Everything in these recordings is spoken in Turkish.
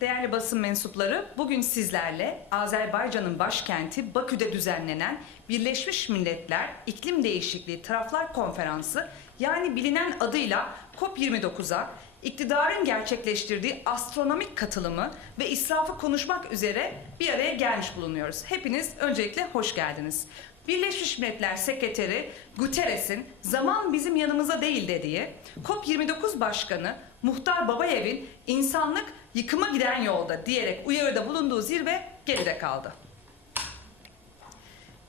Değerli basın mensupları, bugün sizlerle Azerbaycan'ın başkenti Bakü'de düzenlenen Birleşmiş Milletler İklim Değişikliği Taraflar Konferansı yani bilinen adıyla COP29'a iktidarın gerçekleştirdiği astronomik katılımı ve israfı konuşmak üzere bir araya gelmiş bulunuyoruz. Hepiniz öncelikle hoş geldiniz. Birleşmiş Milletler Sekreteri Guterres'in zaman bizim yanımıza değil dediği COP29 Başkanı Muhtar Babayev'in insanlık yıkıma giden yolda diyerek uyarıda bulunduğu zirve geride kaldı.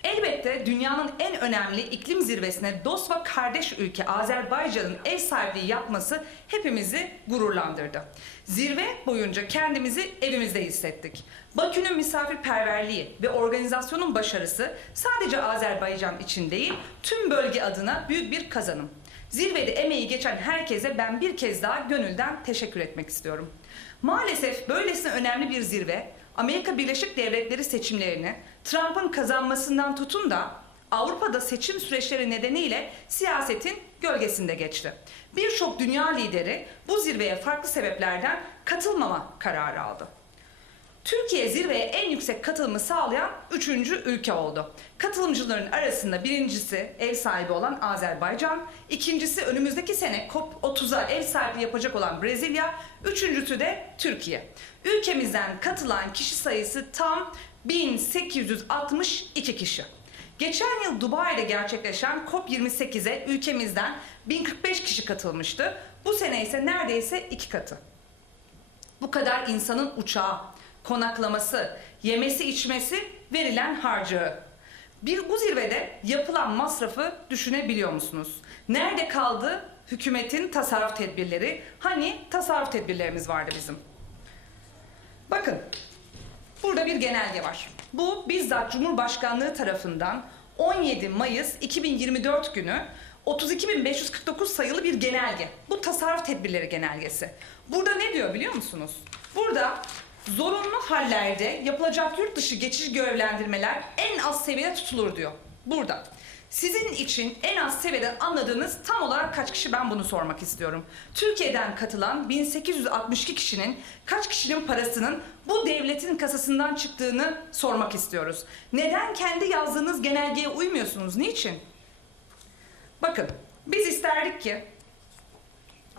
Elbette dünyanın en önemli iklim zirvesine dost ve kardeş ülke Azerbaycan'ın ev sahipliği yapması hepimizi gururlandırdı. Zirve boyunca kendimizi evimizde hissettik. Bakü'nün misafirperverliği ve organizasyonun başarısı sadece Azerbaycan için değil, tüm bölge adına büyük bir kazanım. Zirvede emeği geçen herkese ben bir kez daha gönülden teşekkür etmek istiyorum. Maalesef böylesine önemli bir zirve Amerika Birleşik Devletleri seçimlerini Trump'ın kazanmasından tutun da Avrupa'da seçim süreçleri nedeniyle siyasetin gölgesinde geçti. Birçok dünya lideri bu zirveye farklı sebeplerden katılmama kararı aldı. Türkiye zirveye en yüksek katılımı sağlayan üçüncü ülke oldu. Katılımcıların arasında birincisi ev sahibi olan Azerbaycan, ikincisi önümüzdeki sene COP30'a ev sahipliği yapacak olan Brezilya, üçüncüsü de Türkiye. Ülkemizden katılan kişi sayısı tam 1862 kişi. Geçen yıl Dubai'de gerçekleşen COP28'e ülkemizden 1045 kişi katılmıştı. Bu sene ise neredeyse iki katı. Bu kadar insanın uçağı, konaklaması, yemesi içmesi, verilen harcağı. Bir bu zirvede yapılan masrafı düşünebiliyor musunuz? Nerede kaldı hükümetin tasarruf tedbirleri? Hani tasarruf tedbirlerimiz vardı bizim? Bakın, burada bir genelge var. Bu bizzat Cumhurbaşkanlığı tarafından 17 Mayıs 2024 günü 32.549 sayılı bir genelge. Bu tasarruf tedbirleri genelgesi. Burada ne diyor biliyor musunuz? Burada zorunlu hallerde yapılacak yurt dışı geçici görevlendirmeler en az seviyede tutulur diyor. Burada. Sizin için en az seviyeden anladığınız tam olarak kaç kişi ben bunu sormak istiyorum. Türkiye'den katılan 1862 kişinin kaç kişinin parasının bu devletin kasasından çıktığını sormak istiyoruz. Neden kendi yazdığınız genelgeye uymuyorsunuz? Niçin? Bakın biz isterdik ki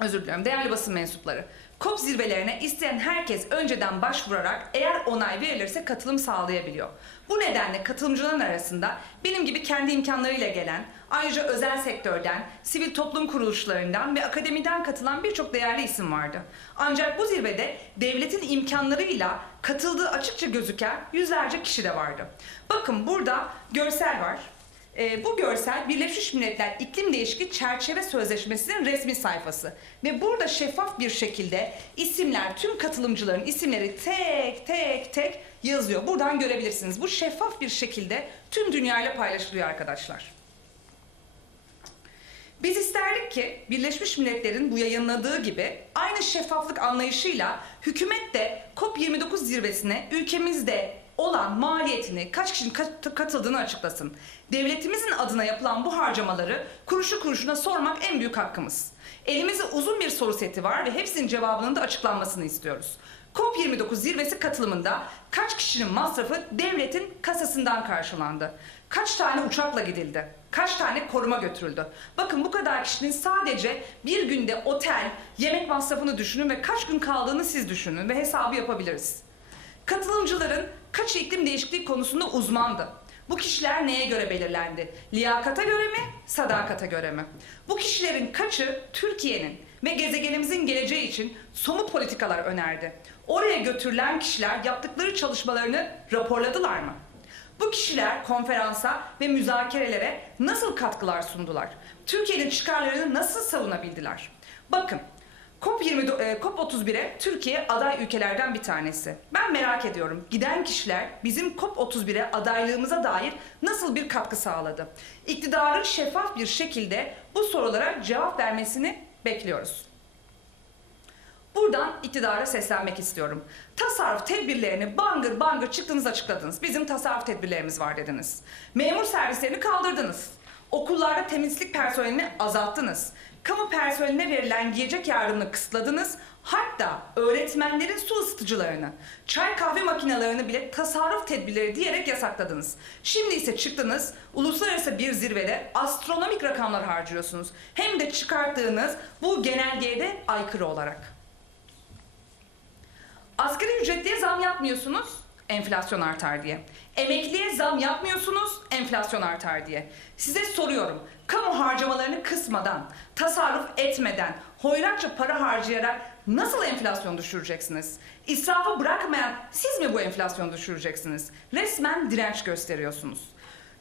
özür diliyorum değerli basın mensupları. COP zirvelerine isteyen herkes önceden başvurarak eğer onay verilirse katılım sağlayabiliyor. Bu nedenle katılımcıların arasında benim gibi kendi imkanlarıyla gelen, ayrıca özel sektörden, sivil toplum kuruluşlarından ve akademiden katılan birçok değerli isim vardı. Ancak bu zirvede devletin imkanlarıyla katıldığı açıkça gözüken yüzlerce kişi de vardı. Bakın burada görsel var. Ee, bu görsel Birleşmiş Milletler İklim Değişikliği Çerçeve Sözleşmesi'nin resmi sayfası. Ve burada şeffaf bir şekilde isimler, tüm katılımcıların isimleri tek tek tek yazıyor. Buradan görebilirsiniz. Bu şeffaf bir şekilde tüm dünyayla paylaşılıyor arkadaşlar. Biz isterdik ki Birleşmiş Milletler'in bu yayınladığı gibi aynı şeffaflık anlayışıyla hükümet de COP29 zirvesine ülkemizde olan maliyetini, kaç kişinin kat- katıldığını açıklasın. Devletimizin adına yapılan bu harcamaları kuruşu kuruşuna sormak en büyük hakkımız. Elimizde uzun bir soru seti var ve hepsinin cevabının da açıklanmasını istiyoruz. COP29 zirvesi katılımında kaç kişinin masrafı devletin kasasından karşılandı? Kaç tane uçakla gidildi? Kaç tane koruma götürüldü? Bakın bu kadar kişinin sadece bir günde otel, yemek masrafını düşünün ve kaç gün kaldığını siz düşünün ve hesabı yapabiliriz. Katılımcıların kaç iklim değişikliği konusunda uzmandı? Bu kişiler neye göre belirlendi? Liyakata göre mi, sadakata göre mi? Bu kişilerin kaçı Türkiye'nin ve gezegenimizin geleceği için somut politikalar önerdi? Oraya götürülen kişiler yaptıkları çalışmalarını raporladılar mı? Bu kişiler konferansa ve müzakerelere nasıl katkılar sundular? Türkiye'nin çıkarlarını nasıl savunabildiler? Bakın, COP20, e, COP31'e Türkiye aday ülkelerden bir tanesi. Ben merak ediyorum. Giden kişiler bizim COP31'e adaylığımıza dair nasıl bir katkı sağladı? İktidarın şeffaf bir şekilde bu sorulara cevap vermesini bekliyoruz. Buradan iktidara seslenmek istiyorum. Tasarruf tedbirlerini bangır bangır çıktınız açıkladınız. Bizim tasarruf tedbirlerimiz var dediniz. Memur servislerini kaldırdınız. Okullarda temizlik personelini azalttınız. Kamu personeline verilen giyecek yardımını kısıtladınız. Hatta öğretmenlerin su ısıtıcılarını, çay kahve makinelerini bile tasarruf tedbirleri diyerek yasakladınız. Şimdi ise çıktınız uluslararası bir zirvede astronomik rakamlar harcıyorsunuz. Hem de çıkarttığınız bu genelgeye de aykırı olarak. Asgari ücretliye zam yapmıyorsunuz, enflasyon artar diye. Emekliye zam yapmıyorsunuz, enflasyon artar diye. Size soruyorum, kamu harcamalarını kısmadan, tasarruf etmeden, hoyratça para harcayarak nasıl enflasyon düşüreceksiniz? İsrafa bırakmayan siz mi bu enflasyonu düşüreceksiniz? Resmen direnç gösteriyorsunuz.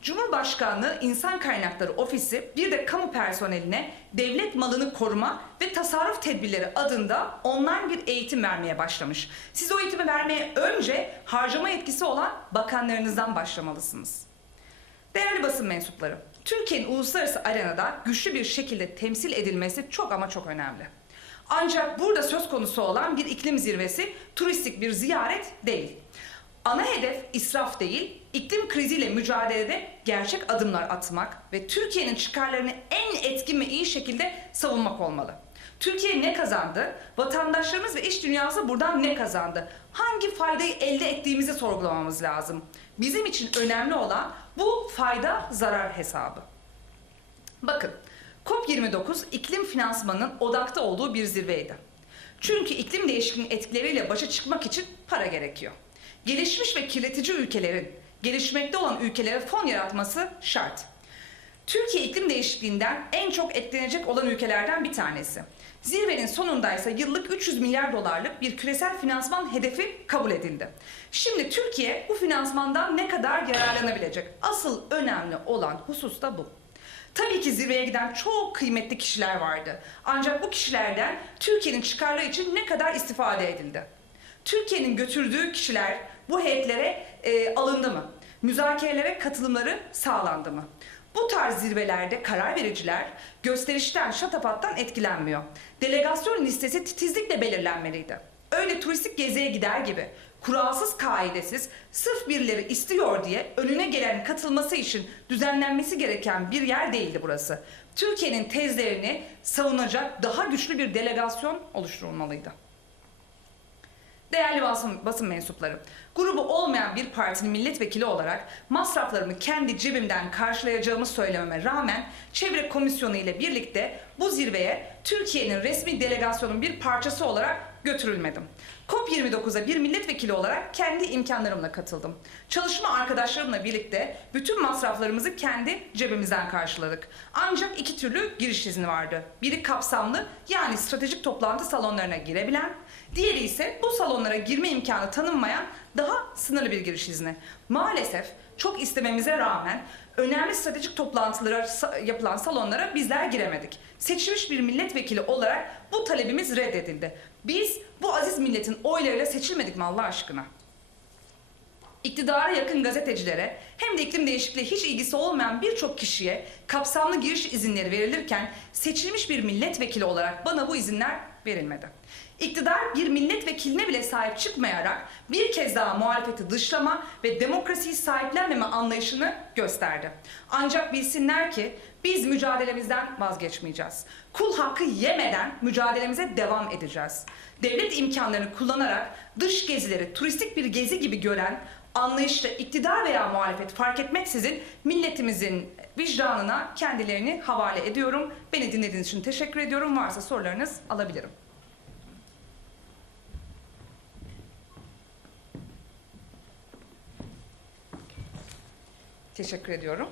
Cumhurbaşkanlığı İnsan Kaynakları Ofisi bir de kamu personeline devlet malını koruma ve tasarruf tedbirleri adında online bir eğitim vermeye başlamış. Siz o eğitimi vermeye önce harcama etkisi olan bakanlarınızdan başlamalısınız. Değerli basın mensupları, Türkiye'nin uluslararası arenada güçlü bir şekilde temsil edilmesi çok ama çok önemli. Ancak burada söz konusu olan bir iklim zirvesi turistik bir ziyaret değil. Ana hedef israf değil, iklim kriziyle mücadelede gerçek adımlar atmak ve Türkiye'nin çıkarlarını en etkin ve iyi şekilde savunmak olmalı. Türkiye ne kazandı? Vatandaşlarımız ve iş dünyası buradan ne kazandı? Hangi faydayı elde ettiğimizi sorgulamamız lazım. Bizim için önemli olan bu fayda zarar hesabı. Bakın, COP29 iklim finansmanının odakta olduğu bir zirveydi. Çünkü iklim değişikliğinin etkileriyle başa çıkmak için para gerekiyor. Gelişmiş ve kirletici ülkelerin gelişmekte olan ülkelere fon yaratması şart. Türkiye iklim değişikliğinden en çok etkilenecek olan ülkelerden bir tanesi. Zirvenin sonunda ise yıllık 300 milyar dolarlık bir küresel finansman hedefi kabul edildi. Şimdi Türkiye bu finansmandan ne kadar yararlanabilecek? Asıl önemli olan husus da bu. Tabii ki zirveye giden çok kıymetli kişiler vardı. Ancak bu kişilerden Türkiye'nin çıkarları için ne kadar istifade edildi? Türkiye'nin götürdüğü kişiler bu heyetlere e, alındı mı? Müzakerelere katılımları sağlandı mı? Bu tarz zirvelerde karar vericiler gösterişten, şatafattan etkilenmiyor. Delegasyon listesi titizlikle belirlenmeliydi. Öyle turistik geziye gider gibi kuralsız kaidesiz sırf birileri istiyor diye önüne gelen katılması için düzenlenmesi gereken bir yer değildi burası. Türkiye'nin tezlerini savunacak daha güçlü bir delegasyon oluşturulmalıydı. Değerli basın, basın mensupları, grubu olmayan bir partinin milletvekili olarak masraflarımı kendi cebimden karşılayacağımı söylememe rağmen Çevre Komisyonu ile birlikte bu zirveye Türkiye'nin resmi delegasyonun bir parçası olarak götürülmedim. COP29'a bir milletvekili olarak kendi imkanlarımla katıldım. Çalışma arkadaşlarımla birlikte bütün masraflarımızı kendi cebimizden karşıladık. Ancak iki türlü giriş izni vardı. Biri kapsamlı yani stratejik toplantı salonlarına girebilen, diğeri ise bu salonlara girme imkanı tanınmayan daha sınırlı bir giriş izni. Maalesef çok istememize rağmen önemli stratejik toplantılara yapılan salonlara bizler giremedik. Seçilmiş bir milletvekili olarak bu talebimiz reddedildi. Biz bu aziz milletin oylarıyla seçilmedik mi Allah aşkına? İktidara yakın gazetecilere hem de iklim değişikliği hiç ilgisi olmayan birçok kişiye kapsamlı giriş izinleri verilirken seçilmiş bir milletvekili olarak bana bu izinler verilmedi. İktidar bir milletvekiline bile sahip çıkmayarak bir kez daha muhalefeti dışlama ve demokrasiyi sahiplenmeme anlayışını gösterdi. Ancak bilsinler ki biz mücadelemizden vazgeçmeyeceğiz. Kul hakkı yemeden mücadelemize devam edeceğiz. Devlet imkanlarını kullanarak dış gezileri turistik bir gezi gibi gören anlayışla iktidar veya muhalefet fark etmeksizin milletimizin vicdanına kendilerini havale ediyorum. Beni dinlediğiniz için teşekkür ediyorum. Varsa sorularınız alabilirim. Teşekkür ediyorum.